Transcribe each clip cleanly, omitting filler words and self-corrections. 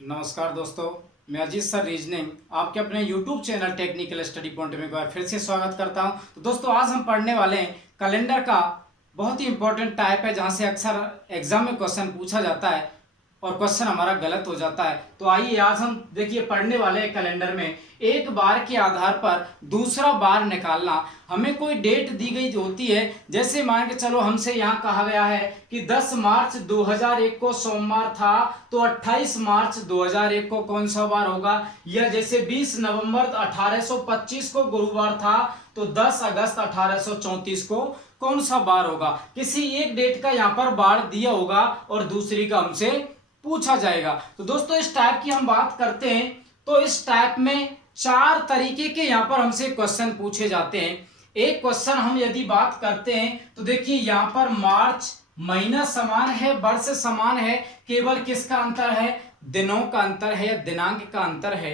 नमस्कार दोस्तों, मैं अजीत सर रीजनिंग आपके अपने YouTube channel technical study point में एक बार फिर से स्वागत करता हूं। तो दोस्तों आज हम पढ़ने वाले हैं कैलेंडर का बहुत ही इंपॉर्टेंट टाइप है जहां से अक्सर एग्जाम में क्वेश्चन पूछा जाता है और क्वेश्चन हमारा गलत हो जाता है। तो आइए आज हम देखिए पढ़ने वाले हैं कैलेंडर में एक बार के आधार पर दूसरा बार निकालना। हमें कोई डेट दी गई होती है, जैसे मान के चलो हमसे यहाँ कहा गया है कि 10 मार्च 2001 को सोमवार था, तो 28 मार्च 2001 को कौन सा बार होगा। या जैसे 20 नवंबर 1825 को गुरुवार था, तो 10 अगस्त 1834 को कौन सा बार होगा। किसी एक डेट का यहाँ पर बार दिया होगा और दूसरी का हमसे पूछा जाएगा। तो दोस्तों इस टाइप की हम बात करते हैं, तो इस टाइप में 4 तरीके के यहाँ पर हमसे क्वेश्चन पूछे जाते हैं। एक क्वेश्चन हम यदि बात करते हैं तो देखिए यहाँ पर मार्च महीना समान है, वर्ष समान है, केवल किसका अंतर है, दिनों का अंतर है या दिनांक का अंतर है।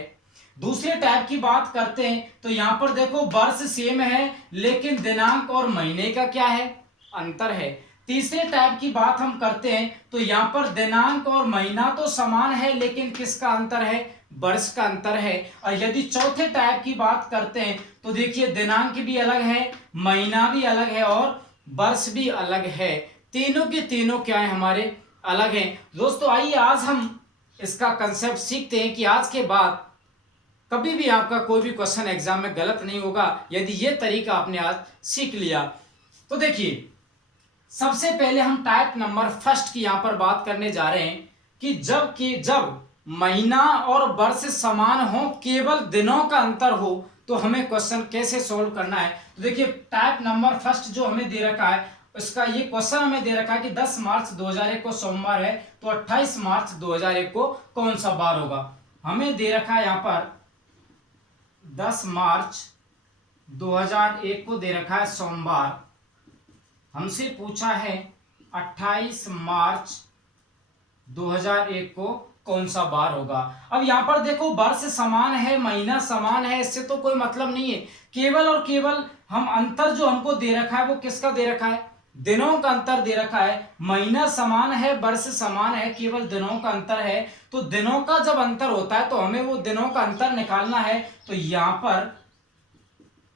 दूसरे टाइप की बात करते हैं तो यहाँ पर देखो वर्ष सेम है लेकिन दिनांक और महीने का क्या है, अंतर है। तीसरे टाइप की बात हम करते हैं तो यहाँ पर दिनांक और महीना तो समान है लेकिन किसका अंतर है, वर्ष का अंतर है। और यदि चौथे टाइप की बात करते हैं तो देखिए दिनांक भी अलग है, महीना भी अलग है और वर्ष भी अलग है। तीनों के तीनों क्या है, हमारे अलग हैं। दोस्तों आइए आज हम इसका कंसेप्ट सीखते हैं कि आज के बाद कभी भी आपका कोई भी क्वेश्चन एग्जाम में गलत नहीं होगा यदि ये तरीका आपने आज सीख लिया। तो देखिए सबसे पहले हम टाइप नंबर फर्स्ट की यहां पर बात करने जा रहे हैं कि जब महीना और वर्ष समान हो, केवल दिनों का अंतर हो, तो हमें क्वेश्चन कैसे सॉल्व करना है। तो देखिए टाइप नंबर फर्स्ट जो हमें दे रखा है, इसका ये क्वेश्चन हमें दे रखा है कि 10 मार्च 2001 को सोमवार है, तो 28 मार्च 2001 को कौन सा बार होगा। हमें दे रखा है यहाँ पर 10 मार्च 2001 को दे रखा है सोमवार, हमसे पूछा है 28 मार्च 2001 को कौन सा बार होगा। अब यहाँ पर देखो वर्ष समान है, महीना समान है, इससे तो कोई मतलब नहीं है। केवल और केवल हम अंतर जो हमको दे रखा है वो किसका दे रखा है, दिनों का अंतर दे रखा है। महीना समान है, वर्ष समान है, केवल दिनों का अंतर है। तो दिनों का जब अंतर होता है तो हमें वो दिनों का अंतर निकालना है। तो यहाँ पर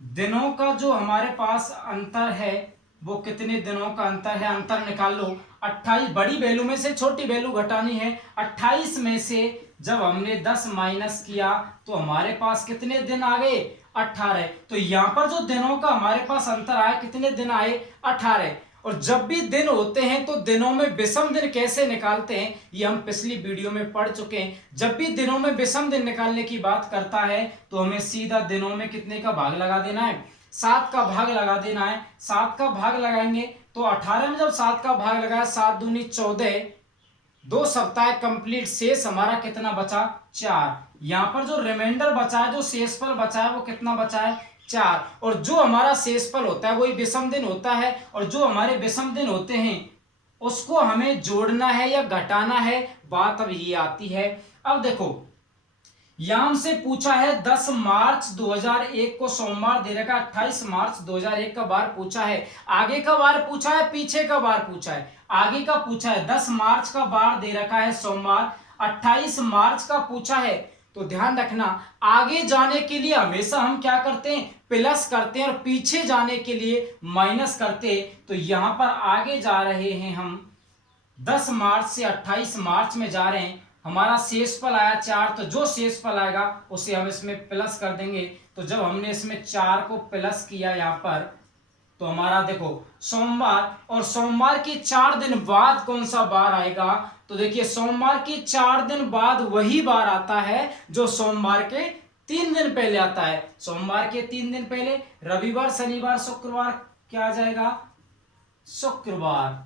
दिनों का जो हमारे पास अंतर है वो कितने दिनों का अंतर है, अंतर निकाल लो। 28 बड़ी वैल्यू में से छोटी वैल्यू घटानी है। 28 में से जब हमने 10 माइनस किया तो हमारे पास कितने दिन आ गए, 18। तो यहाँ पर जो दिनों का हमारे पास अंतर आया, कितने दिन आए, 18। और जब भी दिन होते हैं तो दिनों में विषम दिन कैसे निकालते हैं ये हम पिछली वीडियो में पढ़ चुके हैं। जब भी दिनों में विषम दिन निकालने की बात करता है तो हमें सीधा दिनों में कितने का भाग लगा देना है, 7 का भाग लगा देना है। 7 का भाग लगाएंगे तो 18 में जब 7 का भाग लगाया, 7 दूनी 14, 2 सप्ताह कंप्लीट। शेष हमारा कितना बचा, 4। यहाँ पर जो रिमाइंडर बचा है, जो शेषफल बचा है वो कितना बचा है, 4। और जो हमारा शेषफल होता है वही विषम दिन होता है, और जो हमारे विषम दिन होते हैं उसको हमें जोड़ना है या घटाना है। बात अब ये आती है, अब देखो यहां से पूछा है 10 मार्च 2001 को सोमवार दे रखा, 28 मार्च 2001 का बार पूछा है। आगे का बार पूछा है, पीछे का बार पूछा है, आगे का पूछा है। 10 मार्च का बार दे रखा है सोमवार, 28 मार्च का पूछा है। तो ध्यान रखना आगे जाने के लिए हमेशा हम क्या करते हैं, प्लस करते हैं, और पीछे जाने के लिए माइनस करते हैं। तो यहां पर आगे जा रहे हैं हम, 10 मार्च से 28 मार्च में जा रहे हैं। हमारा शेषफल आया 4, तो जो शेषफल आएगा उसे हम इसमें प्लस कर देंगे। तो जब हमने इसमें 4 को प्लस किया यहाँ पर, तो हमारा देखो सोमवार, और सोमवार के 4 दिन बाद कौन सा बार आएगा। तो देखिए सोमवार के 4 दिन बाद वही बार आता है जो सोमवार के 3 दिन पहले आता है। सोमवार के 3 दिन पहले रविवार, शनिवार, शुक्रवार क्या आ जाएगा, शुक्रवार।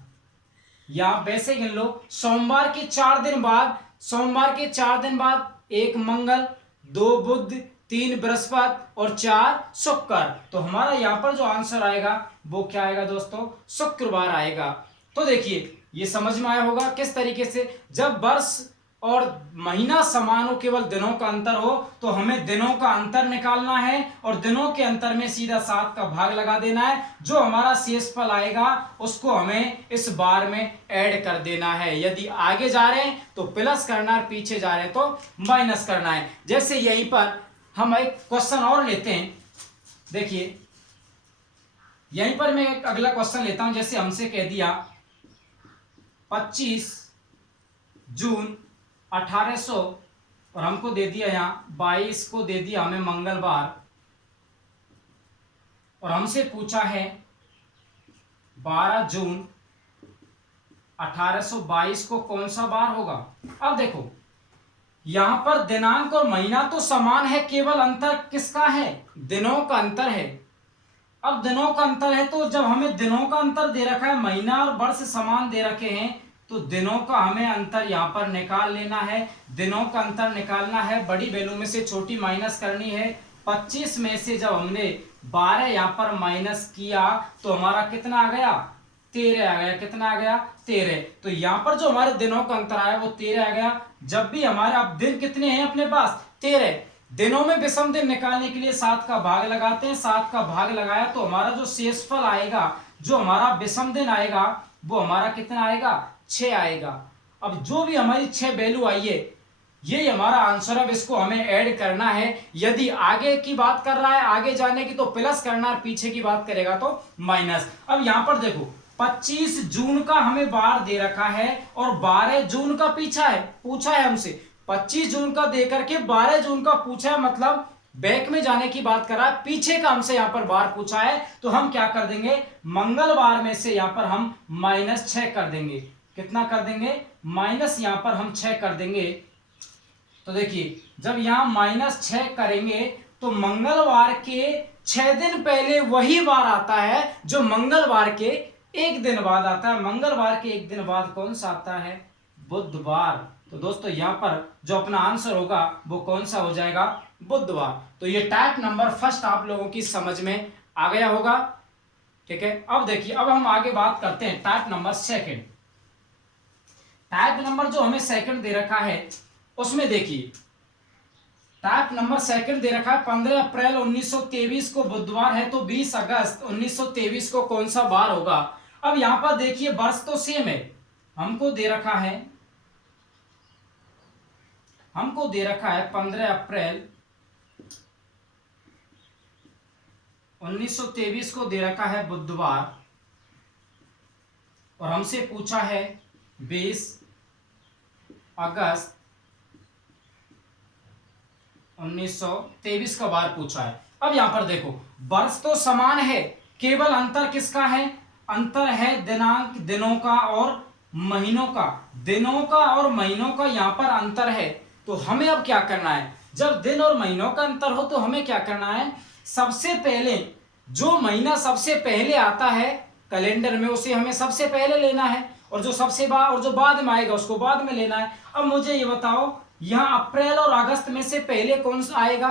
या वैसे गिन लो, सोमवार के 4 दिन बाद, सोमवार के 4 दिन बाद 1 मंगल, 2 बुध, 3 बृहस्पति और 4 शुक्र। तो हमारा यहाँ पर जो आंसर आएगा वो क्या आएगा दोस्तों, शुक्रवार आएगा। तो देखिए ये समझ में आया होगा किस तरीके से जब वर्ष और महीना समान हो, केवल दिनों का अंतर हो, तो हमें दिनों का अंतर निकालना है और दिनों के अंतर में सीधा 7 का भाग लगा देना है। जो हमारा शेषफल आएगा उसको हमें इस बार में ऐड कर देना है। यदि आगे जा रहे हैं तो प्लस करना है, पीछे जा रहे हैं तो माइनस करना है। जैसे यहीं पर हम एक क्वेश्चन और लेते हैं। देखिए यहीं पर मैं एक अगला क्वेश्चन लेता हूं। जैसे हमसे कह दिया 25 जून 1800 और हमको दे दिया यहाँ 22 को दे दिया हमें मंगलवार, और हमसे पूछा है 12 जून 1822 को कौन सा बार होगा। अब देखो यहां पर दिनांक और महीना तो समान है, केवल अंतर किसका है, दिनों का अंतर है। अब दिनों का अंतर है तो जब हमें दिनों का अंतर दे रखा है, महीना और वर्ष समान दे रखे हैं, तो दिनों का हमें अंतर यहां पर निकाल लेना है। दिनों का अंतर निकालना है, बड़ी वैल्यू में से छोटी माइनस करनी है। 25 में से जब हमने 12 यहां पर माइनस किया तो हमारा कितना आ गया, 13 आ गया। कितना आ गया, 13। तो यहां पर जो हमारे दिनों का अंतर आया वो 13 आ गया। जब भी हमारे अब दिन कितने हैं अपने पास, 13। दिनों में विषम दिन निकालने के लिए 7 का भाग लगाते हैं। 7 का भाग लगाया तो हमारा जो शेषफल आएगा, जो हमारा विषम दिन आएगा, वो हमारा कितना आएगा, 6 आएगा। अब जो भी हमारी 6 वैल्यू आई है, ये हमारा आंसर। अब इसको हमें ऐड करना है। यदि आगे की बात कर रहा है, आगे जाने की, तो प्लस करना है, पीछे की बात करेगा तो माइनस। अब यहां पर देखो 25 जून का हमें बार दे रखा है और 12 जून का पूछा है हमसे। 25 जून का दे करके 12 जून का पूछा है, मतलब बैक में जाने की बात कर रहा है, पीछे का हमसे यहां पर बार पूछा है। तो हम क्या कर देंगे, मंगलवार में से यहां पर हम -6 कर देंगे। कितना कर देंगे, माइनस यहां पर हम 6 कर देंगे। तो देखिए जब यहां -6 करेंगे तो मंगलवार के 6 दिन पहले वही बार आता है जो मंगलवार के एक दिन बाद आता है। मंगलवार के एक दिन बाद कौन सा आता है, बुधवार। तो दोस्तों यहां पर जो अपना आंसर होगा वो कौन सा हो जाएगा, बुधवार। तो ये टाइप नंबर फर्स्ट आप लोगों की समझ में आ गया होगा। ठीक है, अब देखिए अब हम आगे बात करते हैं type number second. Type number जो हमें सेकंड दे रखा है उसमें देखिए टाइप नंबर सेकंड दे रखा है 15 अप्रैल 1923 को बुधवार है, तो 20 अगस्त 1923 को कौन सा बार होगा। अब यहां पर देखिए वर्ष तो सेम है, हमको दे रखा है 15 अप्रैल 1923 को दे रखा है बुधवार, और हमसे पूछा है 20 अगस्त 1923 का बार पूछा है। अब यहां पर देखो वर्ष तो समान है, केवल अंतर किसका है, अंतर है दिनांक, दिनों का और महीनों का। दिनों का और महीनों का यहां पर अंतर है। तो हमें अब क्या करना है, जब दिन और महीनों का अंतर हो तो हमें क्या करना है, सबसे पहले जो महीना सबसे पहले आता है कैलेंडर में उसे हमें सबसे पहले लेना है, और जो बाद में आएगा उसको बाद में लेना है। अब मुझे ये बताओ यहां अप्रैल और अगस्त में से पहले कौन सा आएगा,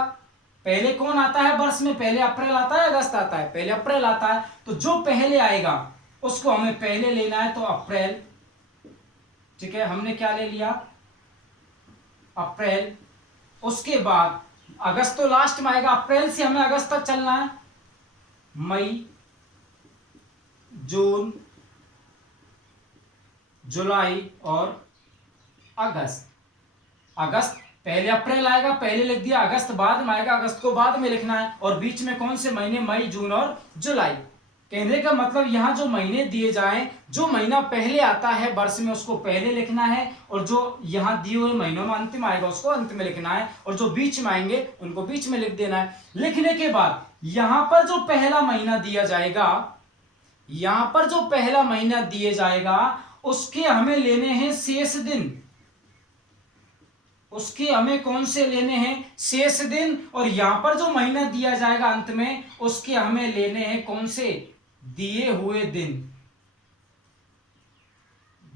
पहले कौन आता है वर्ष में, पहले अप्रैल आता है अगस्त आता है, पहले अप्रैल आता है। तो जो पहले आएगा उसको हमें पहले लेना है, तो अप्रैल। ठीक है, हमने क्या ले लिया, अप्रैल। उसके बाद अगस्त तो लास्ट में आएगा, अप्रैल से हमें अगस्त तक चलना है, मई, जून, जुलाई और अगस्त। अगस्त पहले अप्रैल आएगा, पहले लिख दिया, अगस्त बाद में आएगा, अगस्त को बाद में लिखना है, और बीच में कौन से महीने, मई, जून और जुलाई। कहने का मतलब यहां जो महीने दिए जाएं, जो महीना पहले आता है वर्ष में उसको पहले लिखना है, और जो यहां दिए हुए महीनों में अंतिम आएगा उसको अंत में लिखना है, और जो बीच में आएंगे उनको बीच में लिख देना है। लिखने के बाद यहां पर जो पहला महीना दिया जाएगा, यहां पर जो पहला महीना दिए जाएगा उसके हमें लेने हैं शेष दिन, उसके हमें कौन से लेने हैं, शेष दिन। और यहां पर जो महीना दिया जाएगा अंत में उसके हमें लेने हैं कौन से, दिए हुए दिन,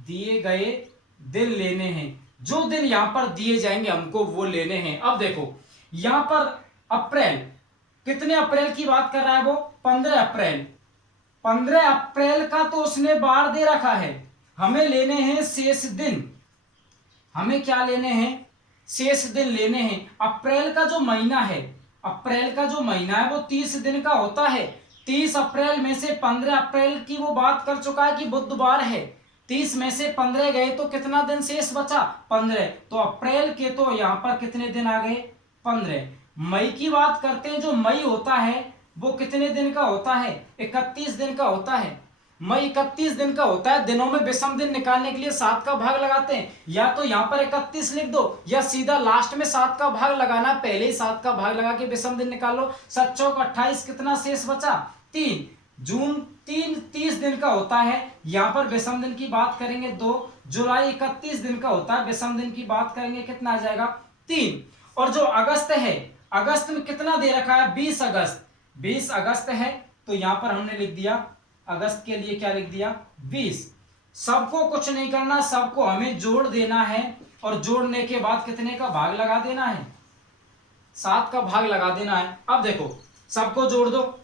दिए गए दिन लेने हैं। जो दिन यहां पर दिए जाएंगे हमको वो लेने हैं। अब देखो यहां पर अप्रैल, कितने अप्रैल की बात कर रहा है वो, 15 अप्रैल। 15 अप्रैल का तो उसने बार दे रखा है, हमें लेने हैं शेष दिन, हमें क्या लेने हैं, शेष दिन लेने हैं। अप्रैल का जो महीना है, अप्रैल का जो महीना है वो 30 दिन का होता है। 30 अप्रैल में से 15 अप्रैल की वो बात कर चुका है कि बुधवार है। 30 में से 15 गए तो कितना दिन शेष बचा, 15। तो अप्रैल के तो यहाँ पर कितने दिन आ गए, 15। मई की बात करते हैं, जो मई होता है वो कितने दिन का होता है, 31 दिन का होता है। मई 31 दिन का होता है। दिनों में विषम दिन निकालने के लिए 7 का भाग लगाते हैं, या तो यहाँ पर 31 लिख दो या सीधा लास्ट में 7 का भाग लगाना, पहले ही 7 का भाग लगा के विषम दिन निकाल लो। 7 चौक 28, कितना शेष बचा, 3। जून 30 दिन का होता है, यहाँ पर विषम दिन की बात करेंगे 2। जुलाई 31 दिन का होता है, विषम दिन की बात करेंगे कितना आ जाएगा, 3। और जो अगस्त है, अगस्त में कितना दे रखा है, 20 अगस्त। 20 अगस्त है तो यहाँ पर हमने लिख दिया अगस्त के लिए क्या लिख दिया, 20। सबको कुछ नहीं करना, सबको हमें जोड़ देना है, और जोड़ने के बाद कितने का भाग लगा देना है, 7 का भाग लगा देना है। अब देखो सबको जोड़ दो,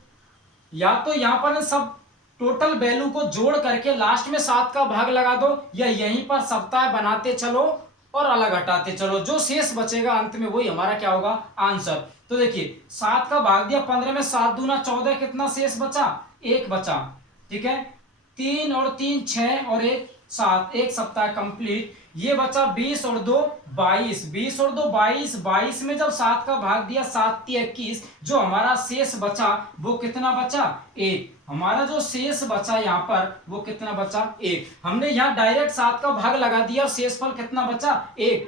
या तो यहां पर सब टोटल वैल्यू को जोड़ करके लास्ट में 7 का भाग लगा दो, या यहीं पर सप्ताह बनाते चलो और अलग हटाते चलो, जो शेष बचेगा अंत में वही हमारा क्या होगा, आंसर। तो देखिए 7 का भाग दिया 15 में, 7 दूना 14, कितना शेष बचा, 1 बचा। ठीक है, 3 और 3 6 और 1 7, एक सप्ताह कंप्लीट। ये बचा 20 और 2 22, 20 और 2 22, 22 में जब 7 का भाग दिया 7 3 21, जो हमारा शेष बचा वो कितना बचा, 1। हमारा जो शेष बचा यहाँ पर वो कितना बचा, 1। हमने यहाँ डायरेक्ट 7 का भाग लगा दिया और शेषफल कितना बचा, 1।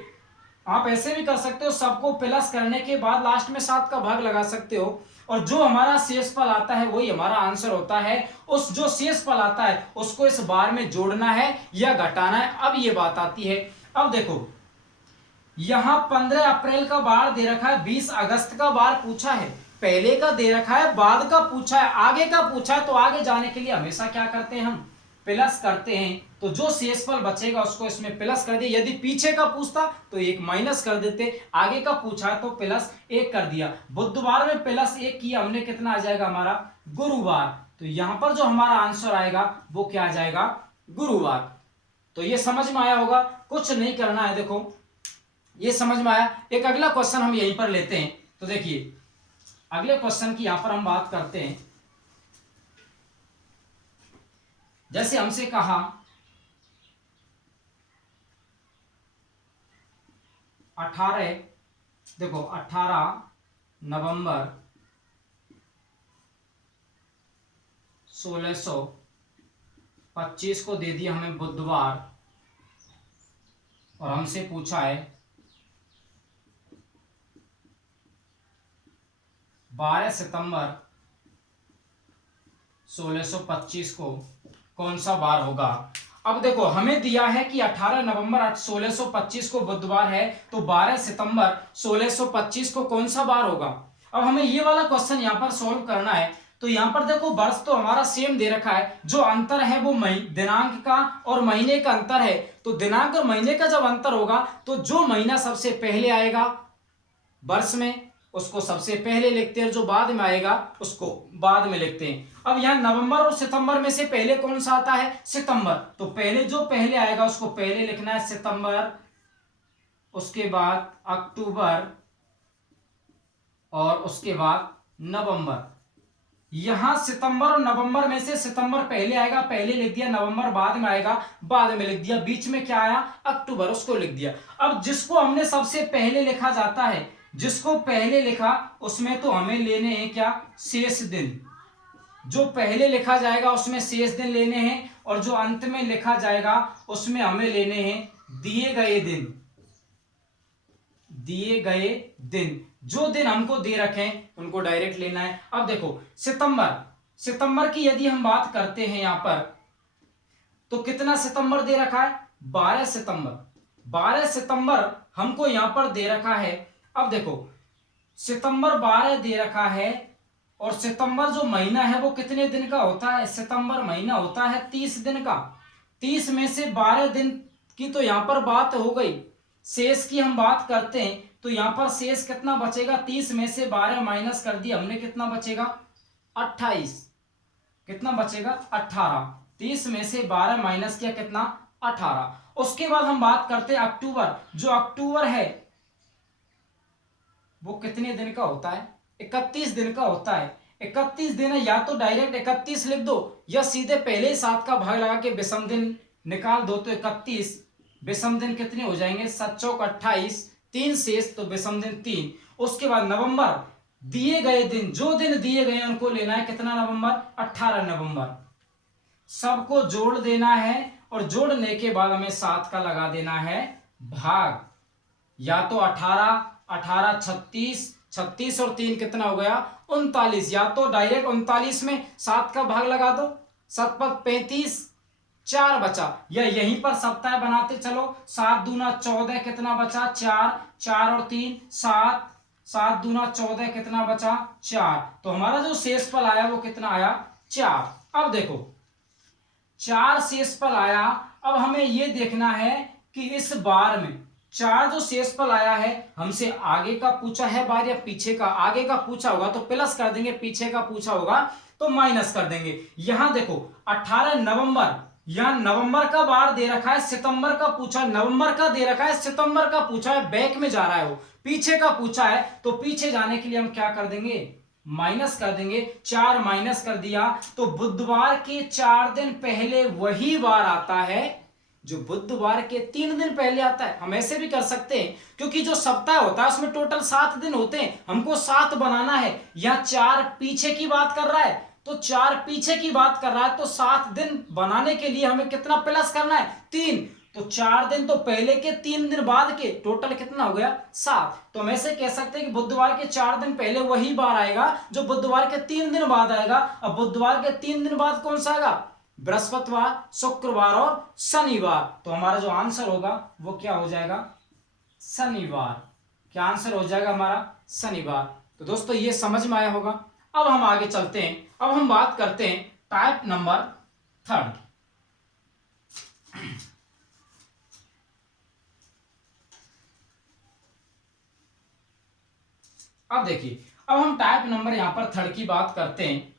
आप ऐसे भी कर सकते हो, सबको प्लस करने के बाद लास्ट में 7 का भाग लगा सकते हो, और जो हमारा शेषफल आता है वही हमारा आंसर होता है। उस जो शेषफल आता है उसको इस बार में जोड़ना है या घटाना है। अब ये बात आती है, अब देखो यहां 15 अप्रैल का बार दे रखा है, 20 अगस्त का बार पूछा है, पहले का दे रखा है, बाद का पूछा है, आगे का पूछा है। तो आगे जाने के लिए हमेशा क्या करते हैं, हम प्लस करते हैं। तो जो शेषफल बचेगा उसको इसमें प्लस कर दिया। यदि पीछे का पूछता तो 1 माइनस कर देते, आगे का पूछा तो प्लस 1 कर दिया। बुधवार में प्लस 1 किया हमने, कितना आ जाएगा हमारा, गुरुवार। तो यहां पर जो हमारा आंसर आएगा वो क्या आ जाएगा, गुरुवार। तो ये समझ में आया होगा, कुछ नहीं करना है। देखो ये समझ में आया। एक अगला क्वेश्चन हम यहीं पर लेते हैं। तो देखिए अगले क्वेश्चन की यहां पर हम बात करते हैं। जैसे हमसे कहा 18, देखो 18 नवंबर 1625 को दे दिया हमें बुधवार, और हमसे पूछा है 12 सितंबर 1625 को कौन सा बार होगा। अब देखो हमें दिया है कि 18 नवंबर 1625 को बुधवार है, तो 12 सितंबर 1625 को कौन सा बार होगा। अब हमें ये वाला क्वेश्चन यहाँ पर सॉल्व करना है। तो यहाँ पर देखो वर्ष तो हमारा सेम दे रखा है, जो अंतर है वो दिनांक का और महीने का अंतर है। तो दिनांक और महीने का जब अंतर होगा तो जो महीना सबसे पहले आएगा वर्ष में उसको सबसे पहले लिखते हैं, जो बाद में आएगा उसको बाद में लिखते हैं। अब यहाँ नवंबर और सितंबर में से पहले कौन सा आता है, सितंबर। तो पहले जो पहले आएगा उसको पहले लिखना है, सितंबर, उसके बाद अक्टूबर, और उसके बाद नवंबर। यहां सितंबर और नवंबर में से सितंबर पहले आएगा, पहले लिख दिया, नवंबर बाद में आएगा, बाद में लिख दिया, बीच में क्या आया, अक्टूबर, उसको लिख दिया। अब जिसको हमने सबसे पहले लिखा जाता है, जिसको पहले लिखा उसमें तो हमें लेने हैं क्या, शेष दिन। जो पहले लिखा जाएगा उसमें शेष दिन लेने हैं, और जो अंत में लिखा जाएगा उसमें हमें लेने हैं दिए गए दिन। दिए गए दिन, जो दिन हमको दे रखे उनको डायरेक्ट लेना है। अब देखो सितंबर, सितंबर की यदि हम बात करते हैं यहां पर, तो कितना सितंबर दे रखा है, 12 सितंबर। 12 सितंबर हमको यहां पर दे रखा है। अब देखो सितंबर 12 दे रखा है, और सितंबर जो महीना है वो कितने दिन का होता है, सितंबर महीना होता है 30 दिन का। 30 में से 12 दिन की तो यहां पर बात हो गई। शेष की हम बात करते हैं तो यहां पर शेष कितना बचेगा, 30 में से 12 माइनस कर दिया हमने, कितना बचेगा, 28। कितना बचेगा, 18। 30 में से 12 माइनस किया, कितना, 18। उसके बाद हम बात करते हैं अक्टूबर। जो अक्टूबर है वो कितने दिन का होता है? 31 दिन का होता है। 31 दिन है, या तो डायरेक्ट 31 लिख दो या सीधे पहले ही 7 का भाग लगा के विषम दिन निकाल दो, तो 31 विषम दिन कितने हो जाएंगे? 7 चौक 28, 3 शेष, तो विषम दिन 3। उसके बाद नवंबर, दिए गए दिन, जो दिन दिए गए उनको लेना है। कितना नवंबर? 18 नवंबर। सबको जोड़ देना है और जोड़ने के बाद हमें 7 का लगा देना है भाग। या तो 18, 18 36, 36 और 3 कितना हो गया? 39। या तो डायरेक्ट 39 में 7 का भाग लगा दो, 7 पर 35, 4 बचा, या यहीं पर सप्ताह बनाते चलो। 7 दूना 14, कितना बचा? 4, 4 और 3 7, 7 दूना 14, कितना बचा? 4। तो हमारा जो शेषफल आया वो कितना आया? 4। अब देखो 4 शेषफल आया। अब हमें ये देखना है कि इस बार में 4 जो शेषफल आया है, हमसे आगे का पूछा है बार या पीछे का? आगे का पूछा होगा तो प्लस कर देंगे, पीछे का पूछा होगा तो माइनस कर देंगे। यहां देखो 18 नवंबर, यहां नवंबर का बार दे रखा है, सितंबर का पूछा, नवंबर का दे रखा है, सितंबर का पूछा है, बैक में जा रहा है वो, पीछे का पूछा है, तो पीछे जाने के लिए हम क्या कर देंगे? माइनस कर देंगे। 4 माइनस कर दिया तो बुधवार के 4 दिन पहले वही बार आता है जो बुधवार के 3 दिन पहले आता है। हम ऐसे भी कर सकते हैं, क्योंकि जो सप्ताह होता है उसमें टोटल 7 दिन होते हैं, हमको 7 बनाना है। यहां 4 पीछे की बात कर रहा है, तो 4 पीछे की बात कर रहा है, तो 7 दिन बनाने के लिए हमें कितना प्लस करना है? 3। तो 4 दिन तो पहले के, 3 दिन बाद के, टोटल कितना हो गया? 7। तो हम ऐसे कह सकते हैं कि बुधवार के 4 दिन पहले वही बार आएगा जो बुधवार के 3 दिन बाद आएगा। अब बुधवार के 3 दिन बाद कौन सा आएगा? बृहस्पतिवार, शुक्रवार और शनिवार। तो हमारा जो आंसर होगा वो क्या हो जाएगा? शनिवार। क्या आंसर हो जाएगा हमारा? शनिवार। तो दोस्तों ये समझ में आया होगा। अब हम आगे चलते हैं। अब हम बात करते हैं टाइप नंबर 3। अब देखिए, अब हम टाइप नंबर यहां पर 3 की बात करते हैं।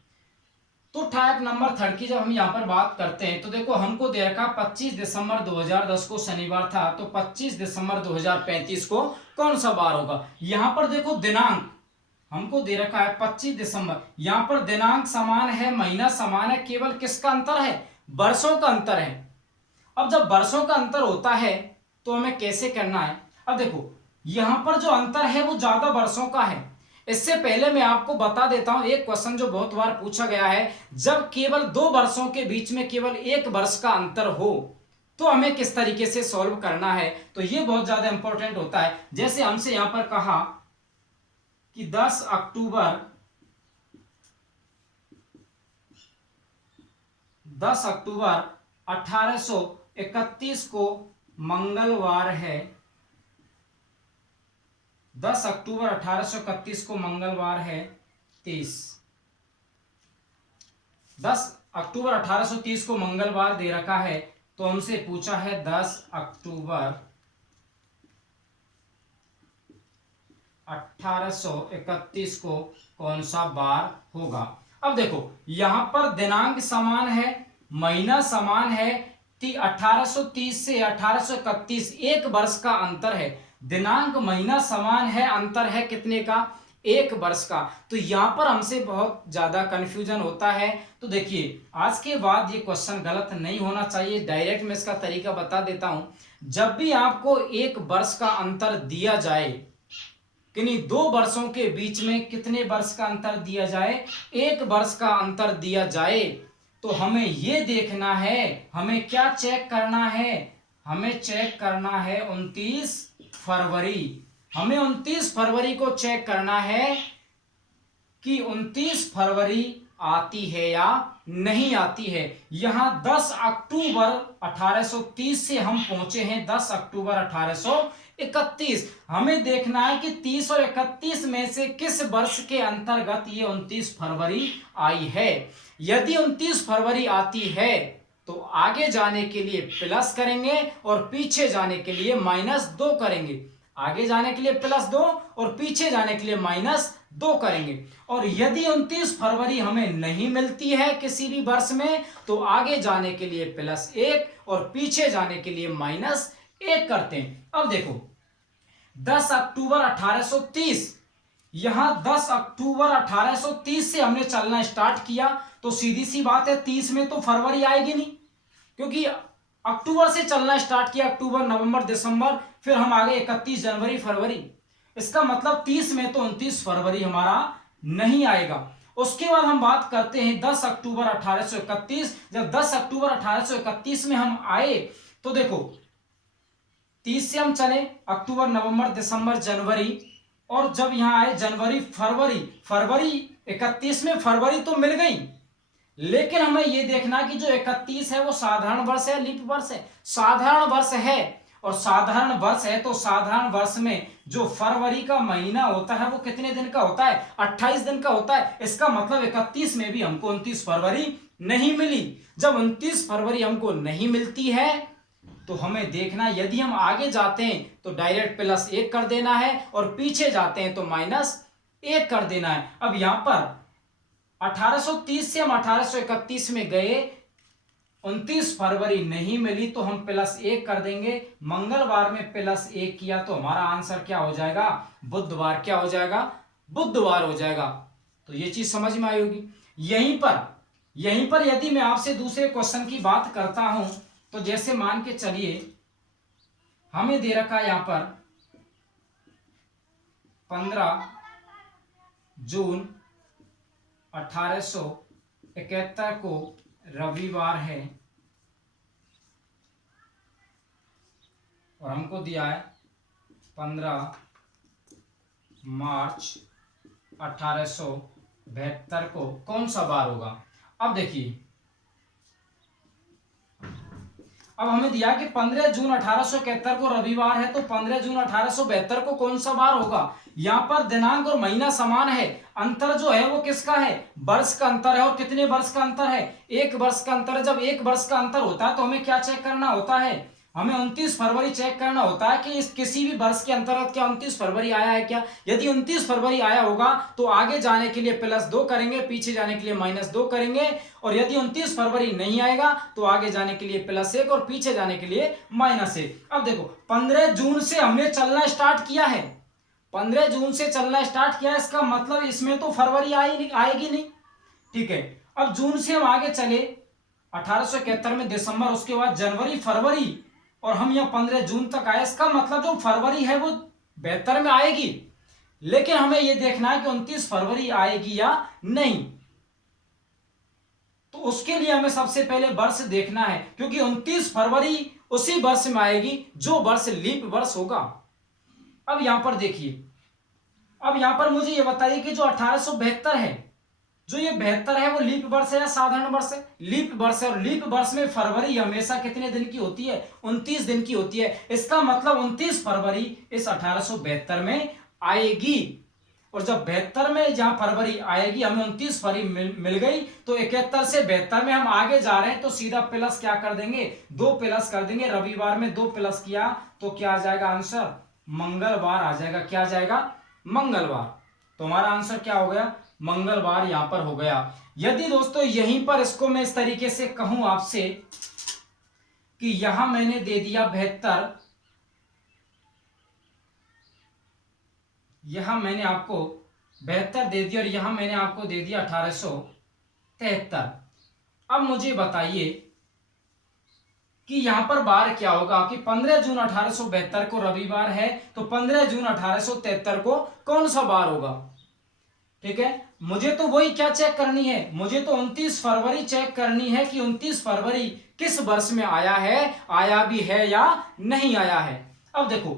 तो टाइप नंबर 3 की जब हम यहां पर बात करते हैं तो देखो हमको दे रखा 25 दिसंबर 2010 को शनिवार था, तो 25 दिसंबर 2035 को कौन सा बार होगा? यहां पर देखो दिनांक हमको दे रखा है 25 दिसंबर, यहां पर दिनांक समान है, महीना समान है, केवल किसका अंतर है? वर्षों का अंतर है। अब जब वर्षों का अंतर होता है तो हमें कैसे करना है? अब देखो यहां पर जो अंतर है वो ज्यादा वर्षों का है। इससे पहले मैं आपको बता देता हूं एक क्वेश्चन जो बहुत बार पूछा गया है, जब केवल 2 वर्षों के बीच में केवल 1 वर्ष का अंतर हो तो हमें किस तरीके से सॉल्व करना है। तो ये बहुत ज्यादा इंपॉर्टेंट होता है। जैसे हमसे यहां पर कहा कि 10 अक्टूबर 1831 को मंगलवार है। 10 अक्टूबर 1831 को मंगलवार है 30। 10 अक्टूबर 1830 को मंगलवार दे रखा है, तो हमसे पूछा है 10 अक्टूबर 1831 को कौन सा बार होगा। अब देखो यहां पर दिनांक समान है, महीना समान है, 1830 से 1831 1 वर्ष का अंतर है। दिनांक महीना समान है, अंतर है कितने का? 1 वर्ष का। तो यहां पर हमसे बहुत ज्यादा कंफ्यूजन होता है। तो देखिए आज के बाद ये क्वेश्चन गलत नहीं होना चाहिए, डायरेक्ट मैं इसका तरीका बता देता हूं। जब भी आपको 1 वर्ष का अंतर दिया जाए, किन्हीं 2 वर्षों के बीच में कितने वर्ष का अंतर दिया जाए? 1 वर्ष का अंतर दिया जाए, तो हमें यह देखना है, हमें क्या चेक करना है? हमें चेक करना है 29 फरवरी। हमें 29 फरवरी को चेक करना है कि 29 फरवरी आती है या नहीं आती है। यहां 10 अक्टूबर 1830 से हम पहुंचे हैं 10 अक्टूबर 1831। हमें देखना है कि 30 और 31 में से किस वर्ष के अंतर्गत ये 29 फरवरी आई है। यदि 29 फरवरी आती है तो आगे जाने के लिए प्लस करेंगे और पीछे जाने के लिए -2 करेंगे। आगे जाने के लिए +2 और पीछे जाने के लिए -2 करेंगे। और यदि 29 फरवरी हमें नहीं मिलती है किसी भी वर्ष में, तो आगे जाने के लिए +1 और पीछे जाने के लिए -1 करते हैं। अब देखो 10 अक्टूबर 1830, यहां 10 अक्टूबर 1830 से हमने चलना स्टार्ट किया, तो सीधी सी बात है 30 में तो फरवरी आएगी नहीं, क्योंकि अक्टूबर से चलना स्टार्ट किया, अक्टूबर, नवंबर, दिसंबर, फिर हम आगे 31 जनवरी, फरवरी। इसका मतलब 30 में तो 29 फरवरी हमारा नहीं आएगा। उसके बाद हम बात करते हैं 10 अक्टूबर 1831। जब 10 अक्टूबर 1831 में हम आए, तो देखो 30 से हम चले, अक्टूबर, नवंबर, दिसंबर, जनवरी, और जब यहां आए जनवरी, फरवरी, फरवरी 31 में फरवरी तो मिल गई, लेकिन हमें यह देखना कि जो 31 है वो साधारण वर्ष है, लीप वर्ष है? साधारण वर्ष है, और साधारण वर्ष है तो साधारण वर्ष में जो फरवरी का महीना होता है वो कितने दिन का होता है? 28 दिन का होता है। इसका मतलब 31 में भी हमको 29 फरवरी नहीं मिली। जब 29 फरवरी हमको नहीं मिलती है, तो हमें देखना, यदि हम आगे जाते हैं तो डायरेक्ट +1 कर देना है, और पीछे जाते हैं तो -1 कर देना है। अब यहां पर 1830 से हम 1831 में गए, 29 फरवरी नहीं मिली तो हम +1 कर देंगे। मंगलवार में +1 किया तो हमारा आंसर क्या हो जाएगा? बुधवार। क्या हो जाएगा? बुधवार हो जाएगा। तो ये चीज समझ में आई होगी। यहीं पर यदि मैं आपसे दूसरे क्वेश्चन की बात करता हूं, तो जैसे मान के चलिए हमें दे रखा है यहां पर 15 जून 1871 को रविवार है, और हमको दिया है 15 मार्च 1872 को कौन सा बार होगा? अब देखिए, अब हमें दिया कि 15 जून 1871 को रविवार है, तो 15 जून 1872 को कौन सा बार होगा? यहां पर दिनांक और महीना समान है, अंतर जो है वो किसका है? वर्ष का अंतर है। और कितने वर्ष का अंतर है? 1 वर्ष का अंतर है। जब 1 वर्ष का अंतर होता है तो हमें क्या चेक करना होता है? हमें 29 फरवरी चेक करना होता है कि इस किसी भी वर्ष के अंतर्गत क्या 29 फरवरी आया है क्या। यदि 29 फरवरी आया होगा तो आगे जाने के लिए +2 करेंगे, पीछे जाने के लिए -2 करेंगे। और यदि 29 फरवरी नहीं आएगा तो आगे जाने के लिए +1 और पीछे जाने के लिए -1। अब देखो 15 जून से हमने चलना स्टार्ट किया है, 15 जून से चलना स्टार्ट किया है, इसका मतलब इसमें तो फरवरी आएगी नहीं। ठीक है, अब जून से हम आगे चले, 1871 में दिसंबर, उसके बाद जनवरी, फरवरी, और हम यहां 15 जून तक आए। इसका मतलब जो फरवरी है वो 72 में आएगी, लेकिन हमें यह देखना है कि 29 फरवरी आएगी या नहीं। तो उसके लिए हमें सबसे पहले वर्ष देखना है, क्योंकि 29 फरवरी उसी वर्ष में आएगी जो वर्ष लीप वर्ष होगा। अब यहां पर देखिए, अब यहां पर मुझे यह बताइए कि जो 1872 है, जो ये 72 है, वो लीप वर्ष है या साधारण वर्ष है? लीप वर्ष है। और लीप वर्ष में फरवरी हमेशा कितने दिन की होती है? 29 दिन की होती है। इसका मतलब 29 फरवरी इस 1872 में आएगी। और जब 72 में जहां फरवरी आएगी, हमें 29 फरवरी मिल गई, तो 71 से 72 में हम आगे जा रहे हैं, तो सीधा प्लस क्या कर देंगे? 2 प्लस कर देंगे। रविवार में 2 प्लस किया तो क्या आ जाएगा आंसर? मंगलवार आ जाएगा। क्या आ जाएगा? मंगलवार। तो हमारा आंसर क्या हो गया? मंगलवार यहां पर हो गया। यदि दोस्तों यहीं पर इसको मैं इस तरीके से कहूं आपसे कि यहां मैंने दे दिया 72, यहां मैंने आपको 72 दे दिया, और यहां मैंने आपको दे दिया 1873। अब मुझे बताइए कि यहां पर बार क्या होगा? कि 15 जून 1872 को रविवार है, तो 15 जून 1873 को कौन सा बार होगा? ठीक है, मुझे तो वही क्या चेक करनी है? मुझे तो 29 फरवरी चेक करनी है कि 29 फरवरी किस वर्ष में आया है, आया भी है या नहीं आया है। अब देखो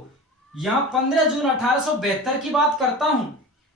यहां 15 जून 1872 की बात करता हूं,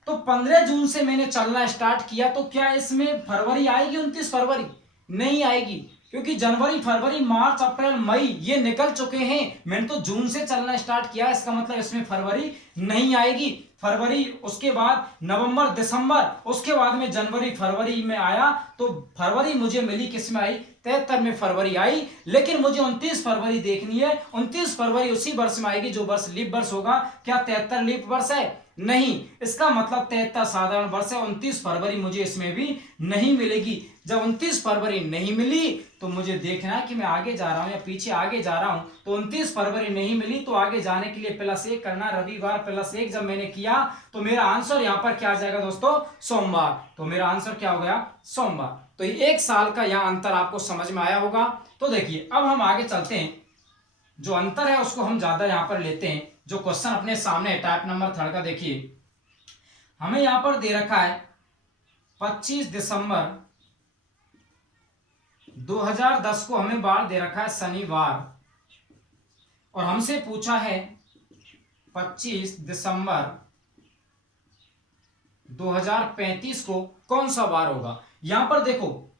तो 15 जून से मैंने चलना स्टार्ट किया, तो क्या इसमें फरवरी आएगी? 29 फरवरी नहीं आएगी, क्योंकि जनवरी, फरवरी, मार्च, अप्रैल, मई ये निकल चुके हैं। मैंने तो जून से चलना स्टार्ट किया, इसका मतलब इसमें फरवरी नहीं आएगी। फरवरी, उसके बाद नवंबर, दिसंबर, उसके बाद में जनवरी, फरवरी में आया, तो फरवरी मुझे मिली किस में आई? 73 में फरवरी आई, लेकिन मुझे 29 फरवरी देखनी है। 29 फरवरी उसी वर्ष में आएगी जो वर्ष लीप वर्ष होगा। क्या 73 लीप वर्ष है? नहीं। इसका मतलब 73 साधारण वर्ष है। 29 फरवरी मुझे इसमें भी नहीं मिलेगी। जब 29 फरवरी नहीं मिली तो मुझे देखना है कि मैं आगे जा रहा हूं या पीछे आगे जा रहा हूं। तो 29 फरवरी नहीं मिली तो आगे जाने के लिए +1 करना। रविवार +1 जब मैंने किया तो मेरा आंसर यहां पर क्या आ जाएगा दोस्तों? सोमवार। तो मेरा आंसर क्या हो गया? सोमवार। तो एक साल का यहां अंतर आपको समझ में आया होगा। तो देखिए अब हम आगे चलते हैं। जो अंतर है उसको हम ज्यादा यहां पर लेते हैं। जो क्वेश्चन अपने सामने है टाइप नंबर 3 का, देखिए हमें यहां पर दे रखा है 25 दिसंबर 2010 को हमें बार दे रखा है शनिवार, और हमसे पूछा है 25 दिसंबर 2035 को कौन सा बार होगा। यहां पर देखो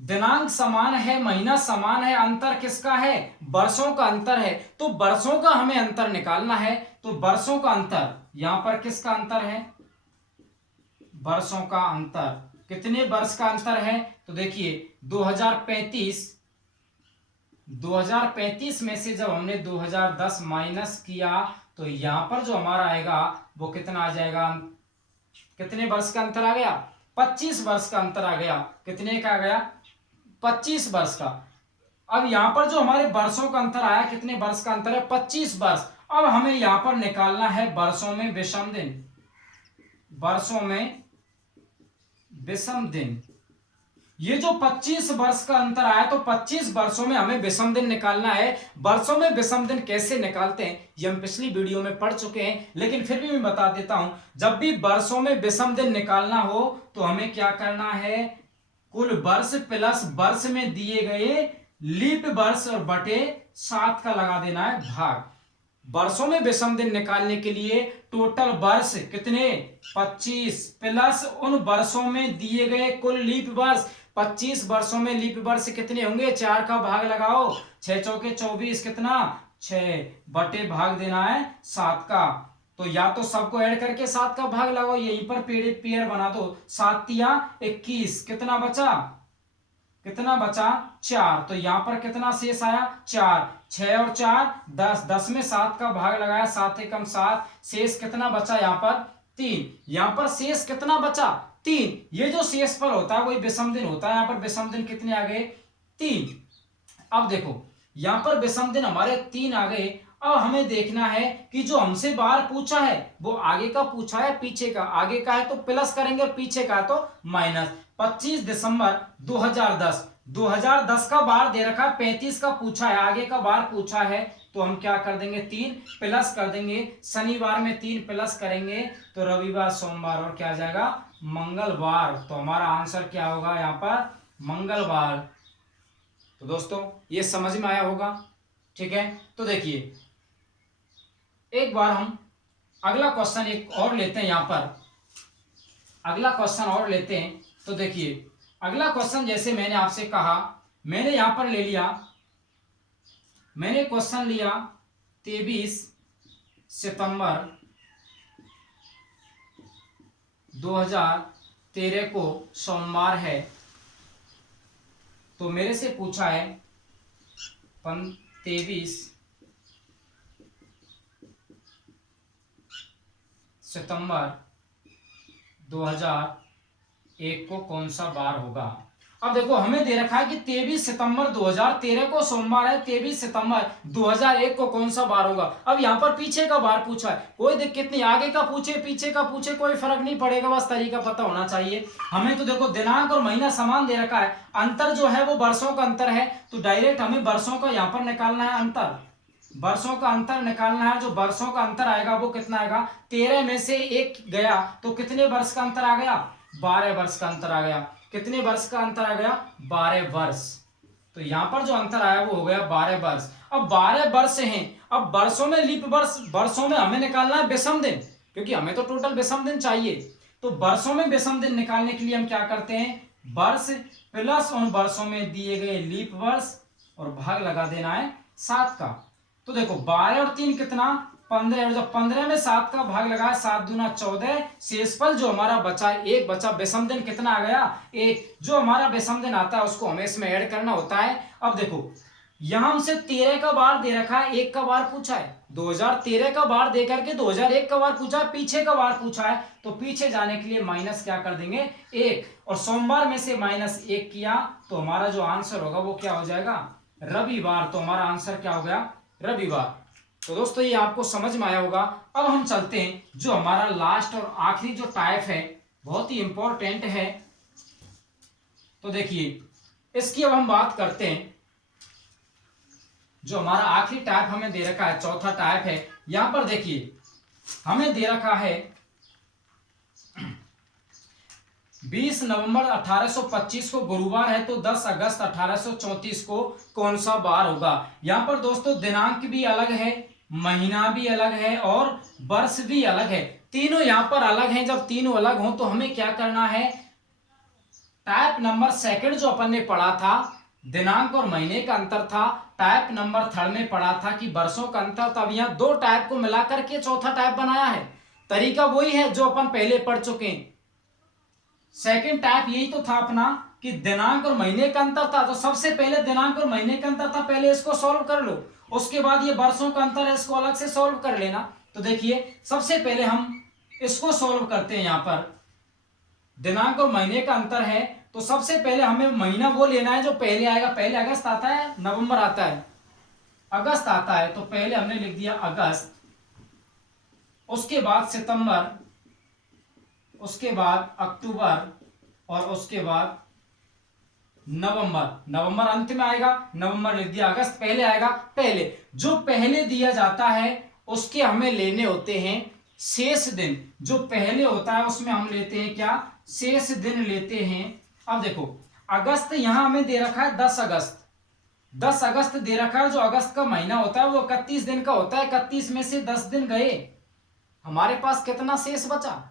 दिनांक समान है, महीना समान है, अंतर किसका है? वर्षों का अंतर है। तो वर्षों का हमें अंतर निकालना है। तो वर्षों का अंतर यहां पर किसका अंतर है? वर्षों का अंतर। कितने वर्ष का अंतर है? तो देखिए 2035 में से जब हमने 2010 माइनस किया तो यहां पर जो हमारा आएगा वो कितना आ जाएगा? कितने वर्ष का अंतर आ गया? 25 वर्ष का अंतर आ गया। कितने का आ गया? 25 वर्ष का। अब यहां पर जो हमारे वर्षों का अंतर आया, कितने वर्ष का अंतर है? 25 वर्ष। अब हमें यहां पर निकालना है वर्षों में विषम दिन। वर्षों में विषम दिन। ये जो 25 वर्ष का अंतर आया तो 25 वर्षों में हमें विषम दिन निकालना है। वर्षों में विषम दिन कैसे निकालते हैं ये हम पिछली वीडियो में पढ़ चुके हैं, लेकिन फिर भी मैं बता देता हूं। जब भी वर्षों में विषम दिन निकालना हो तो हमें क्या करना है? कुल वर्ष प्लस वर्ष में दिए गए लीप वर्ष और बटे 7 का लगा देना है भाग। वर्षों में विषम दिन निकालने के लिए टोटल वर्ष कितने? 25 प्लस उन वर्षों में दिए गए कुल लीप वर्ष। 25 वर्षों में लीप वर्ष कितने होंगे? 4 का भाग लगाओ, 6 चौके 24, कितना? 6 बटे भाग देना है 7 का। तो या तो सबको ऐड करके 7 का भाग लगाओ, यहीं पर पेयर बना दो। 7 तिया 21, कितना बचा? कितना बचा? 4। तो यहां पर कितना शेष आया? 4। 6 और 4 10, 10 में 7 का भाग लगाया, 7 एकम 7, शेष कितना बचा? यहां पर 3। यहां पर शेष कितना बचा? 3। ये जो शेष पर होता है वही विषम दिन होता है। यहां पर विषम दिन कितने आ गए? 3। अब देखो यहां पर विषम दिन हमारे 3 आ गए। अब हमें देखना है कि जो हमसे बार पूछा है वो आगे का पूछा है पीछे का। आगे का है तो प्लस करेंगे और पीछे का है तो माइनस। 25 दिसंबर 2010 का बार दे रखा है, 35 का पूछा है, आगे का बार पूछा है तो हम क्या कर देंगे? 3 प्लस कर देंगे। शनिवार में 3 प्लस करेंगे तो रविवार, सोमवार और क्या आ जाएगा? मंगलवार। तो हमारा आंसर क्या होगा यहाँ पर? मंगलवार। तो दोस्तों ये समझ में आया होगा, ठीक है। तो देखिए एक बार हम अगला क्वेश्चन एक और लेते हैं। यहाँ पर अगला क्वेश्चन और लेते हैं। तो देखिए अगला क्वेश्चन जैसे मैंने आपसे कहा, मैंने यहां पर ले लिया, मैंने क्वेश्चन लिया 23 सितंबर 2013 को सोमवार है। तो मेरे से पूछा है 23 सितंबर 2001 को कौन सा बार होगा। अब देखो हमें दे रखा है कि 23 सितंबर 2013 को सोमवार है। 23 सितंबर 2001 को कौन सा बार होगा। अब यहाँ पर पीछे का बार पूछा है, कोई दिक्कत नहीं, आगे का पूछे पीछे का पूछे कोई फर्क नहीं पड़ेगा, बस तरीका पता होना चाहिए हमें। तो देखो दिनांक और महीना समान दे रखा है, अंतर जो है वो वर्षों का अंतर है, तो डायरेक्ट हमें वर्षों का यहाँ पर निकालना है अंतर। वर्षों का अंतर निकालना है। जो वर्षों का अंतर आएगा वो कितना आएगा? 13 में से 1 गया तो कितने वर्ष का अंतर आ गया? 12 वर्ष का अंतर आ गया। कितने वर्ष का अंतर आ गया? 12 वर्ष। तो यहां पर जो अंतर आया वो हो गया 12 वर्ष। अब 12 वर्ष हैं। अब वर्षों में लीप वर्ष, वर्षों में हमें निकालना है विषम दिन, क्योंकि हमें तो टोटल विषम दिन चाहिए। तो वर्षों में विषम दिन निकालने के लिए हम क्या करते हैं? वर्ष प्लस उन वर्षों में दिए गए लीप वर्ष और भाग लगा देना है 7 का। तो देखो 12 और 3 कितना? 15, और जब 15 में 7 का भाग लगाया 7 दूना 14, शेषफल जो हमारा बचा एक बचा, विषम दिन कितना आ गया 1। जो हमारा विषम दिन आता है उसको हमें इसमें ऐड करना होता है। अब देखो यहां हमसे 13 का बार दे रखा है, 1 का बार पूछा है, 2013 का बार दे करके 2001 का बार पूछा है, पीछे का बार पूछा है, तो पीछे जाने के लिए माइनस क्या कर देंगे 1, और सोमवार में से -1 किया तो हमारा जो आंसर होगा वो क्या हो जाएगा रविवार। तो हमारा आंसर क्या हो गया रविवार। तो दोस्तों ये आपको समझ में आया होगा। अब हम चलते हैं जो हमारा लास्ट और आखिरी जो टाइप है बहुत ही इंपॉर्टेंट है। तो देखिए इसकी अब हम बात करते हैं। जो हमारा आखिरी टाइप हमें दे रखा है, चौथा टाइप है, यहां पर देखिए हमें दे रखा है 20 नवंबर 1825 को गुरुवार है, तो 10 अगस्त 1834 को कौन सा बार होगा। यहां पर दोस्तों दिनांक भी अलग है, महीना भी अलग है और वर्ष भी अलग है, तीनों यहां पर अलग हैं। जब तीनों अलग हों तो हमें क्या करना है, टाइप नंबर सेकंड जो अपन ने पढ़ा था दिनांक और महीने का अंतर था, टाइप नंबर थर्ड में पढ़ा था कि वर्षों का अंतर, तब यहाँ दो टाइप को मिलाकर के चौथा टाइप बनाया है। तरीका वही है जो अपन पहले पढ़ चुके हैं। सेकंड टाइप यही तो था अपना कि दिनांक और महीने का अंतर था, तो सबसे पहले दिनांक और महीने का अंतर था, पहले इसको सॉल्व कर लो, उसके बाद ये वर्षों का अंतर है इसको अलग से सॉल्व कर लेना। तो देखिए सबसे पहले हम इसको सॉल्व करते हैं। यहाँ पर दिनांक और महीने का अंतर है, तो सबसे पहले हमें महीना वो लेना है जो पहले आएगा। पहले अगस्त आता है, नवंबर आता है, अगस्त आता है, तो पहले हमने लिख दिया अगस्त, उसके बाद सितंबर, उसके बाद अक्टूबर और उसके बाद नवंबर। नवंबर अंत में आएगा, नवंबर लिख दिया, अगस्त पहले आएगा। पहले जो पहले दिया जाता है उसके हमें लेने होते हैं शेष दिन। जो पहले होता है उसमें हम लेते हैं क्या, शेष दिन लेते हैं। अब देखो अगस्त यहां हमें दे रखा है 10 अगस्त, 10 अगस्त दे रखा है। जो अगस्त का महीना होता है वो 31 दिन का होता है, 31 में से 10 दिन गए, हमारे पास कितना शेष बचा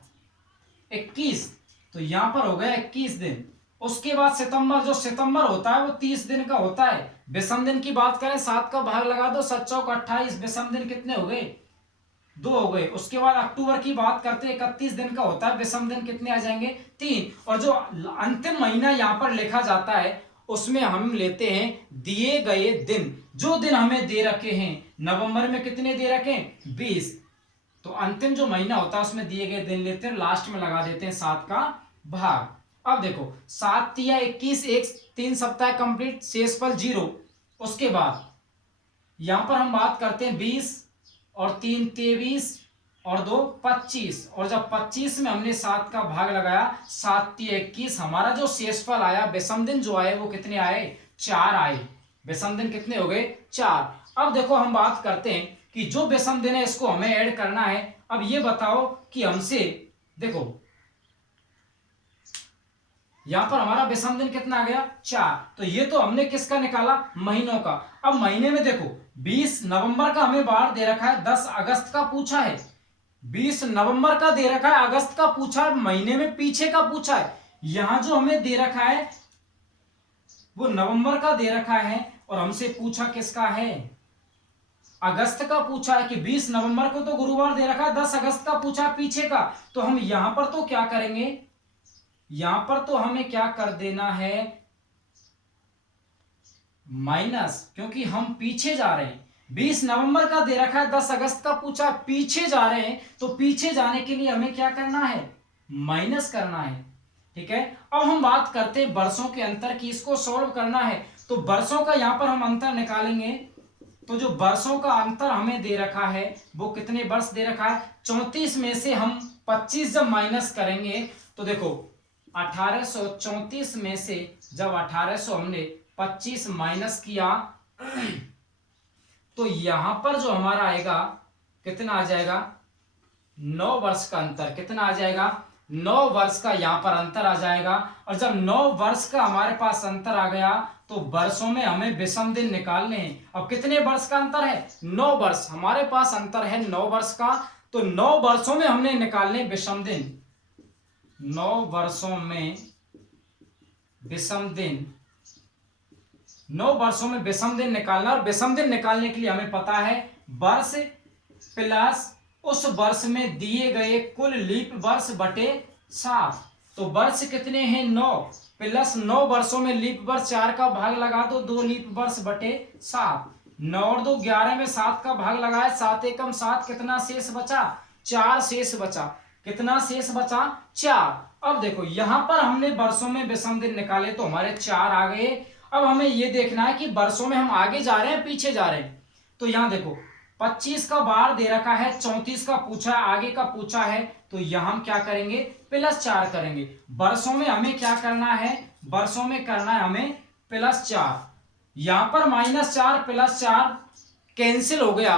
21, तो यहां पर हो गया 21 दिन। उसके बाद सितंबर, जो सितंबर होता है वो 30 दिन का होता है। विषम दिन की बात करें 7 का भाग लगा दो, 7 चौक 28, विषम दिन कितने हो गए 2 हो गए। उसके बाद अक्टूबर की बात करते हैं 31 दिन का होता है, विषम दिन कितने आ जाएंगे 3। और जो अंतिम महीना यहाँ पर लिखा जाता है उसमें हम लेते हैं दिए गए दिन। जो दिन हमें दे रखे हैं, नवंबर में कितने दे रखे हैं 20, तो अंतिम जो महीना होता है उसमें दिए गए दिन लेते हैं, लास्ट में लगा देते हैं 7 का भाग। अब देखो 7 या 21, 3 सप्ताह कंप्लीट, शेषफल 0। उसके बाद यहां पर हम बात करते हैं 20 और 3 23 और 2 25, और जब 25 में हमने 7 का भाग लगाया, 7 3 21, हमारा जो शेषफल आया, विषम दिन जो आए वो कितने आए 4 आए। विषम दिन कितने हो गए 4। अब देखो हम बात करते हैं कि जो विषम दिन है इसको हमें ऐड करना है। अब ये बताओ कि हमसे देखो यहां पर हमारा विषम दिन कितना आ गया 4, तो ये तो हमने किसका निकाला महीनों का। अब महीने में देखो 20 नवंबर का हमें बार दे रखा है, 10 अगस्त का पूछा है, 20 नवंबर का दे रखा है, अगस्त का पूछा है, महीने में पीछे का पूछा है। यहां जो हमें दे रखा है वो नवंबर का दे रखा है और हमसे पूछा किसका है अगस्त का पूछा है कि 20 नवंबर को तो गुरुवार दे रखा है, 10 अगस्त का पूछा पीछे का। तो हम यहां पर तो क्या करेंगे, यहां पर तो हमें क्या कर देना है माइनस, क्योंकि हम पीछे जा रहे हैं। 20 नवंबर का दे रखा है, 10 अगस्त का पूछा, पीछे जा रहे हैं, तो पीछे जाने के लिए हमें क्या करना है माइनस करना है। ठीक है, अब हम बात करते हैं वर्षों के अंतर की, इसको सॉल्व करना है। तो वर्षों का यहां पर हम अंतर निकालेंगे, तो जो वर्षों का अंतर हमें दे रखा है वो कितने वर्ष दे रखा है 34 में से हम 25 जब माइनस करेंगे तो देखो 1834 में से जब 1800 हमने 25 माइनस किया तो यहां पर जो हमारा आएगा कितना आ जाएगा 9 वर्ष का अंतर। कितना आ जाएगा 9 वर्ष का यहां पर अंतर आ जाएगा। और जब 9 वर्ष का हमारे पास अंतर आ गया तो वर्षों में हमें विषम दिन निकालने हैं। अब कितने वर्ष का अंतर है 9 वर्ष, हमारे पास अंतर है 9 वर्ष का, तो 9 वर्षों में हमने निकालने विषम दिन। 9 वर्षों में विषम दिन, 9 वर्षों में विषम दिन निकालना। और विषम दिन निकालने के लिए हमें पता है वर्ष प्लस उस वर्ष में दिए गए कुल लीप वर्ष बटे 7। तो वर्ष कितने हैं 9, प्लस 9 वर्षों में लीप वर्ष 4 का भाग लगा दो, 2 लीप वर्ष बटे 7। 9 और 2 11 में 7 का भाग लगाया, 7 एकम 7, कितना शेष बचा 4 शेष बचा। कितना शेष बचा 4। अब देखो यहां पर हमने वर्षों में विषम दिन निकाले तो हमारे 4 आ गए। अब हमें यह देखना है कि वर्षों में हम आगे जा रहे हैं पीछे जा रहे हैं। तो यहां देखो 25 का बार दे रखा है, 34 का पूछा है, आगे का पूछा है, तो यहां हम क्या करेंगे +4 करेंगे। वर्षों में हमें क्या करना है, वर्षों में करना है हमें +4। यहां पर -4 +4 कैंसिल हो गया,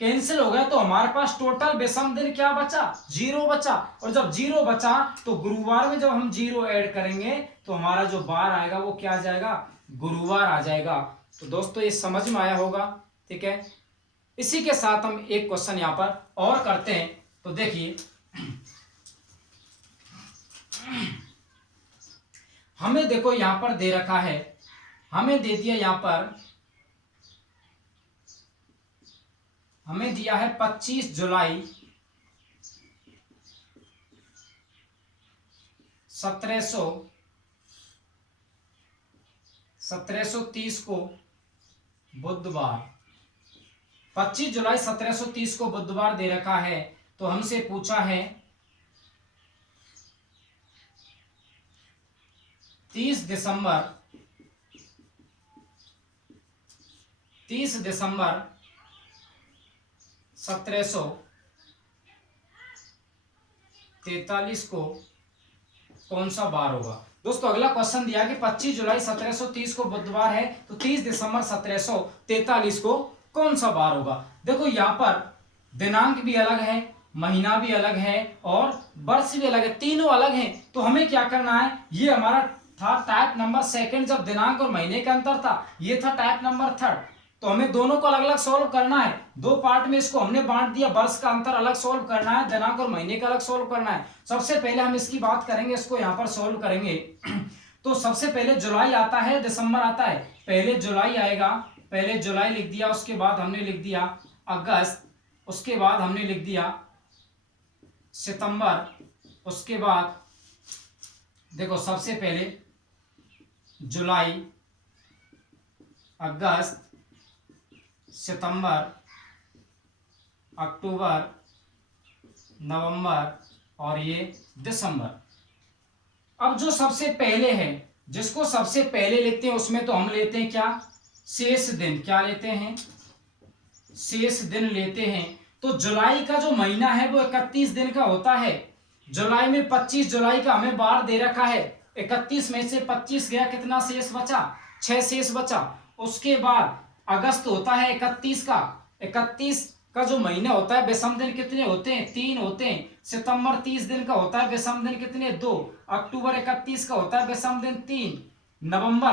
कैंसिल हो गया तो हमारे पास टोटल विषम दिन क्या बचा 0 बचा। और जब 0 बचा तो गुरुवार में जब हम 0 ऐड करेंगे तो हमारा जो बार आएगा वो क्या आ जाएगा गुरुवार आ जाएगा। तो दोस्तों ये समझ में आया होगा, ठीक है। इसी के साथ हम एक क्वेश्चन यहां पर और करते हैं। तो देखिए हमें देखो यहां पर दे रखा है, हमें दे दिया यहां पर, हमें दिया है 25 जुलाई 1730 को बुधवार, 25 जुलाई 1730 को बुधवार दे रखा है। तो हमसे पूछा है 30 दिसंबर 1743 को कौन सा बार होगा। दोस्तों अगला क्वेश्चन दिया कि 25 जुलाई 1730 को बुधवार है, तो 30 दिसंबर 1743 को कौन सा बार होगा। देखो यहां पर दिनांक भी अलग है, महीना भी अलग है और वर्ष भी अलग है, तीनों अलग हैं। तो हमें क्या करना है, ये हमारा था टाइप नंबर सेकंड, जब दिनांक और महीने का अंतर था, ये था टाइप नंबर थर्ड। तो हमें दोनों को अलग अलग सॉल्व करना है, 2 पार्ट में इसको हमने बांट दिया। वर्ष का अंतर अलग सॉल्व करना है, दिनांक और महीने का अलग सॉल्व करना है। सबसे पहले हम इसकी बात करेंगे, इसको यहां पर सॉल्व करेंगे। तो सबसे पहले जुलाई आता है, दिसंबर आता है। पहले जुलाई आएगा, पहले जुलाई लिख दिया, उसके बाद हमने लिख दिया अगस्त, उसके बाद हमने लिख दिया सितंबर, उसके बाद देखो सबसे पहले जुलाई, अगस्त, सितंबर, अक्टूबर, नवंबर और ये दिसंबर। अब जो सबसे पहले है, जिसको सबसे पहले लेते हैं उसमें तो हम लेते हैं क्या शेष दिन, क्या लेते हैं शेष दिन लेते हैं। तो जुलाई का जो महीना है वो 31 दिन का होता है। जुलाई में 25 जुलाई का हमें बार दे रखा है, 31 में से 25 गया, कितना शेष बचा 6 शेष बचा। उसके बाद अगस्त होता है 31 का, 31 का जो महीना होता है विषम दिन कितने होते हैं 3 होते हैं। सितंबर 30 दिन का होता है, विषम दिन कितने 2। अक्टूबर 31 का होता है, विषम दिन 3। नवंबर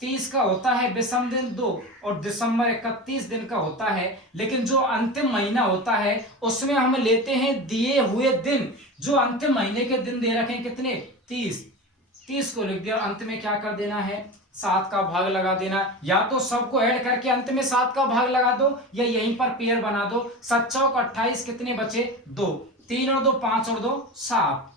30 का होता है, विषम दिन 2। और दिसंबर 31 दिन का होता है। लेकिन जो अंतिम महीना होता है उसमें हम लेते हैं दिए हुए दिन। जो अंतिम महीने के दिन दे रखे हैं कितने 30 को लिख दिया, अंत में क्या कर देना है 7 का भाग लगा देना। या तो सबको ऐड करके अंत में 7 का भाग लगा दो, या यहीं पर पेयर बना दो। 7 चौक 28, कितने बचे 2, 3 और 2 5 और 2 7।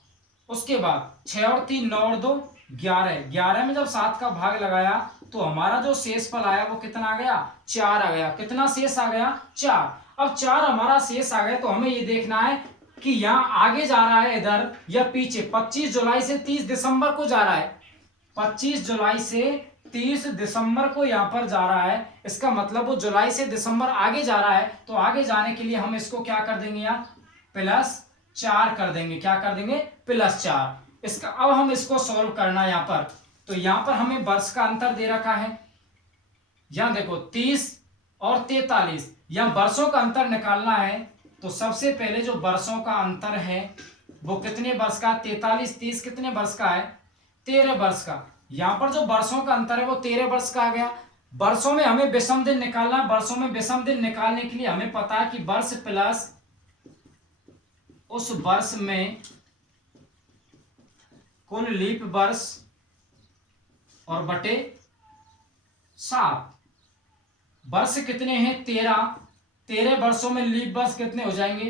उसके बाद 6 और 3 9 और 2 11, 11 में जब 7 का भाग लगाया तो हमारा जो शेष फल आया वो कितना आ गया 4 आ गया। कितना शेष आ गया 4। अब 4 हमारा शेष आ गया तो हमें ये देखना है कि यहाँ आगे जा रहा है इधर या पीछे। 25 जुलाई से 30 दिसंबर को जा रहा है, 25 जुलाई से 30 दिसंबर को यहाँ पर जा रहा है। इसका मतलब वो जुलाई से दिसंबर आगे जा रहा है। तो आगे जाने के लिए हम इसको क्या कर देंगे यहाँ +4 कर देंगे। क्या कर देंगे +4। इसका अब हम इसको सॉल्व करना है यहाँ पर। तो यहाँ पर हमें वर्ष का अंतर दे रखा है, यहाँ देखो 30 और 43, यहाँ वर्षों का अंतर निकालना है। तो सबसे पहले जो वर्षों का अंतर है वो कितने वर्ष का 43, 30 कितने वर्ष का है 13 वर्ष का। यहाँ पर जो वर्षों का अंतर है वो 13 वर्ष का आ गया। वर्षों में हमें विषम दिन निकालना है। वर्षों में विषम दिन निकालने के लिए हमें पता है कि वर्ष प्लस उस वर्ष में कुल लीप वर्ष और बटे 7। वर्ष कितने हैं 13, 13 वर्षों में लीप वर्ष कितने हो जाएंगे?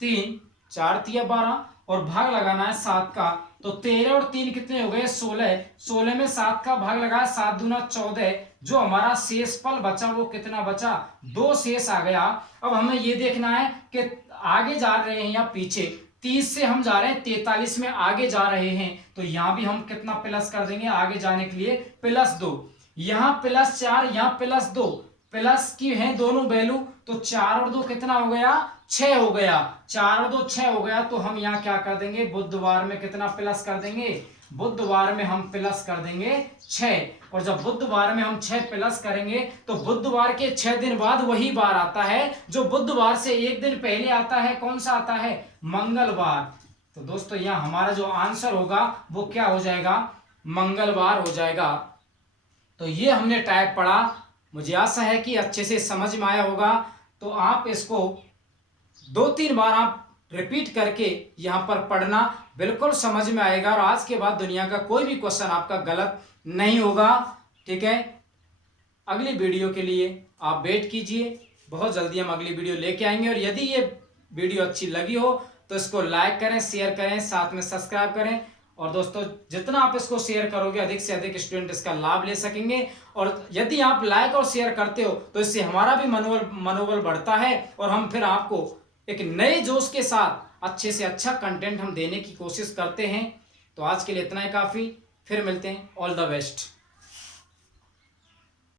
3, 4 तिया 12 और भाग लगाना है 7 का, तो 13 और 3 कितने हो गए? 16। 16 में 7 का भाग लगाया, 7 दूना 14। जो हमारा शेष फल बचा वो कितना बचा? 2 शेष आ गया। अब हमें ये देखना है कि आगे जा रहे हैं या पीछे। 30 से हम जा रहे हैं 43 में आगे जा रहे हैं, तो यहां भी हम कितना प्लस कर देंगे आगे जाने के लिए? +2। यहां +4, यहां +2, प्लस की है दोनों वैल्यू, तो 4 और 2 कितना हो गया? 6 हो गया। 4 और 2 6 हो गया, तो हम यहाँ क्या कर देंगे? बुधवार में कितना प्लस कर देंगे? बुधवार में हम प्लस कर देंगे 6। और जब बुधवार में हम 6 प्लस करेंगे तो बुधवार के 6 दिन बाद वही बार आता है जो बुधवार से एक दिन पहले आता है। कौन सा आता है? मंगलवार। तो दोस्तों यहाँ हमारा जो आंसर होगा वो क्या हो जाएगा? मंगलवार हो जाएगा। तो ये हमने टाइप पढ़ा, मुझे आशा है कि अच्छे से समझ में आया होगा। तो आप इसको 2-3 बार आप रिपीट करके यहाँ पर पढ़ना, बिल्कुल समझ में आएगा और आज के बाद दुनिया का कोई भी क्वेश्चन आपका गलत नहीं होगा। ठीक है, अगली वीडियो के लिए आप वेट कीजिए, बहुत जल्दी हम अगली वीडियो लेके आएंगे। और यदि ये वीडियो अच्छी लगी हो तो इसको लाइक करें, शेयर करें, साथ में सब्सक्राइब करें। और दोस्तों जितना आप इसको शेयर करोगे अधिक से अधिक स्टूडेंट इसका लाभ ले सकेंगे। और यदि आप लाइक और शेयर करते हो तो इससे हमारा भी मनोबल बढ़ता है और हम फिर आपको एक नए जोश के साथ अच्छे से अच्छा कंटेंट हम देने की कोशिश करते हैं। तो आज के लिए इतना ही काफ़ी, फिर मिलते हैं। All the best.